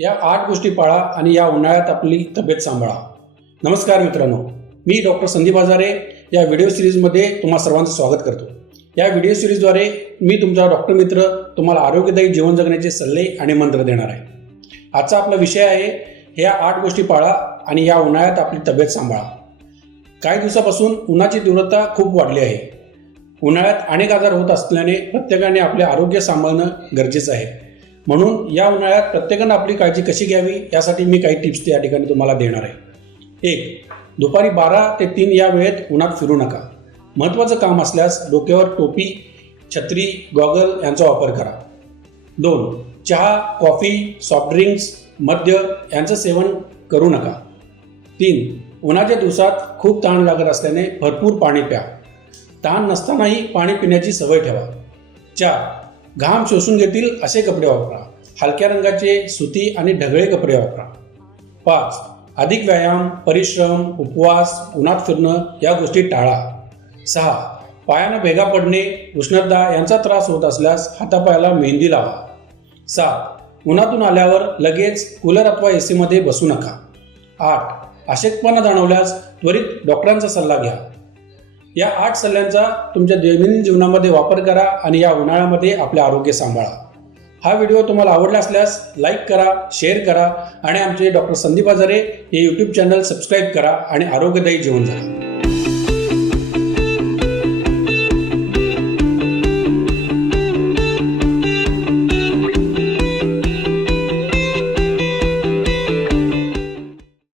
या आठ गोष्टी पाळा आणि या उन्हाळ्यात आपली तब्येत सांभाळा. नमस्कार मित्रांनो. मी डॉक्टर संदीप हजारे या व्हिडिओ सिरीजमध्ये तुम्हा सर्वांचं स्वागत करतो. या व्हिडिओ सिरीजद्वारे मी तुमचा डॉक्टर मित्र तुम्हाला आरोग्यदायी जीवन जगण्याचे सल्ले आणि मंत्र देणार आहे. आजचा आपला विषय आहे ह्या आठ गोष्टी पाळा आणि या उन्हाळ्यात आपली तब्येत सांभाळा. काही दिवसापासून उन्हाची तीव्रता खूप वाढली आहे. उन्हाळ्यात अनेक आजार होत असल्याने प्रत्येकाने आपले आरोग्य सांभाळणं गरजेचं आहे. म्हणून या उन्हाळ्यात प्रत्येकानं आपली काळजी कशी घ्यावी? यासाठी मी काही टिप्स या ठिकाणी तुम्हाला देणार आहे. एक दुपारी बारा ते तीन या वेळेत उन्हात फिरू नका. महत्त्वाचं काम असल्यास डोक्यावर टोपी छत्री गॉगल यांचा वापर करा. दोन चहा कॉफी सॉफ्ट ड्रिंक्स मद्य यांचं सेवन करू नका. तीन उन्हाच्या दिवसात खूप ताण लागत असल्याने भरपूर पाणी प्या. ताण नसतानाही पाणी पिण्याची सवय ठेवा. चार घाम शोषून घेतील असे कपडे वापरा. हलक्या रंगाचे सुती आणि ढगळे कपडे वापरा. पाच अधिक व्यायाम परिश्रम उपवास उन्हात फिरणं या गोष्टी टाळा. सहा पायानं भेगा पडणे उष्णता यांचा त्रास होत असल्यास हातापायाला मेहंदी लावा. सात उन्हातून आल्यावर लगेच कूलर अथवा ए सीमध्ये बसू नका. आठ अशक्तपणा जाणवल्यास त्वरित डॉक्टरांचा सल्ला घ्या. या आठ सल्ल्यांचा तुमच्या दैनंदिन जीवनामध्ये वापर करा आणि या उन्हाळ्यामध्ये आपले आरोग्य सांभाळा. हा व्हिडिओ तुम्हाला आवडला असल्यास लाईक करा शेअर करा आणि आमचे डॉक्टर संदीप हजारे हे यूट्यूब चॅनल सबस्क्राईब करा आणि आरोग्यदायी जीवन जगा.